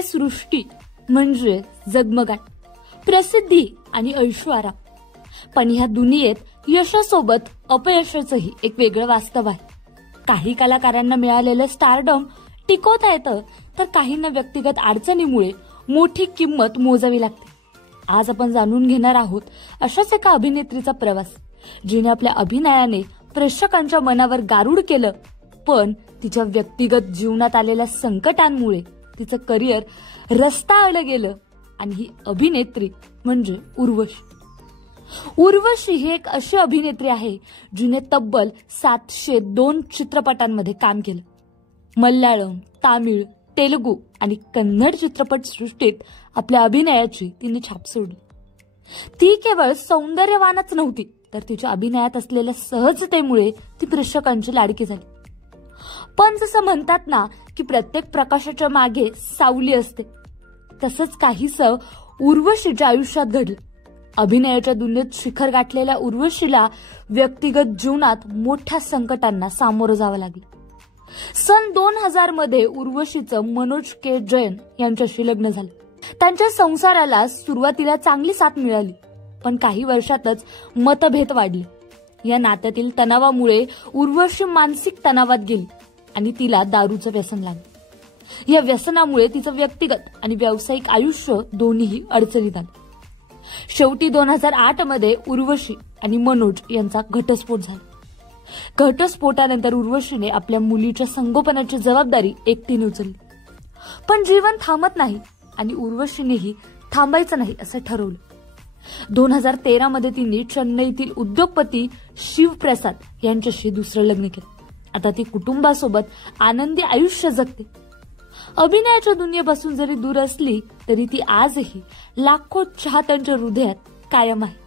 सिनेसृष्टी म्हणजे जगमगाट, प्रसिद्धी आणि ऐशोआराम. पण ह्या दुनियेत यशासोबत अपयशाचंही एक वेगळं वास्तव आहे. काही कलाकारांना मिळालेलं स्टारडम टिकवता येतं, तर काहींना व्यक्तिगत अडचणीमुळे मोठी किंमत मोजावी लागते. आज आपण जाणून घेणार आहोत अशाच एका अभिनेत्रीचा प्रवास, जिने आपल्या अभिनयाने प्रेक्षकांच्या मनावर गारूड केलं, पण तिच्या व्यक्तिगत जीवनात आलेल्या संकटांमुळे तिचं करिअर रस्ताळलं गेलं. आणि ही अभिनेत्री म्हणजे उर्वशी. उर्वशी ही एक अशी अभिनेत्री आहे जिने तब्बल 702 चित्रपटांमध्ये काम केलं. मल्याळम, तामिळ, तेलुगू आणि कन्नड चित्रपट सृष्टीत आपल्या अभिनयाची तिने छाप सोडली. ती केवळ सौंदर्यवानच नव्हती, तर तिच्या अभिनयात असलेल्या सहजतेमुळे ती प्रेक्षकांची लाडकी झाली. पण जसं म्हणतात ना की प्रत्येक प्रकाशाच्या मागे सावली असते, तसंच काहीसं उर्वशीच्या आयुष्यात घडलं. अभिनयाच्या दुनियेत शिखर गाठलेल्या उर्वशीला व्यक्तिगत जीवनात मोठ्या संकटांना सामोरं जावं लागलं. सन 2000 मध्ये उर्वशीचं मनोज के जैन यांच्याशी लग्न झालं. त्यांच्या संसाराला सुरुवातीला चांगली साथ मिळाली, पण काही वर्षातच मतभेद वाढले. या नात्यातील तणावामुळे उर्वशी मानसिक तणावात गेली आणि तिला दारूचं व्यसन लागलं. या व्यसनामुळे तिचं व्यक्तिगत आणि व्यावसायिक आयुष्य दोन्हीही अडचणीत आलं. शेवटी 2008 मध्ये उर्वशी आणि मनोज यांचा घटस्फोट झाला. घटस्फोटानंतर उर्वशीने आपल्या मुलीच्या संगोपनाची जबाबदारी एकटीने उचलली. पण जीवन थांबत नाही आणि उर्वशीनेही थांबायचं नाही असं ठरवलं. 2013 मध्ये तिने चेन्नईतील उद्योगपती शिवप्रसाद यांच्याशी दुसरं लग्न केलं. आता ती कुटुंबासोबत आनंदी आयुष्य जगते. अभिनयाच्या दुनियेपासून जरी दूर असली तरी ती आजही लाखो चाहत्यांच्या हृदयात कायम आहे.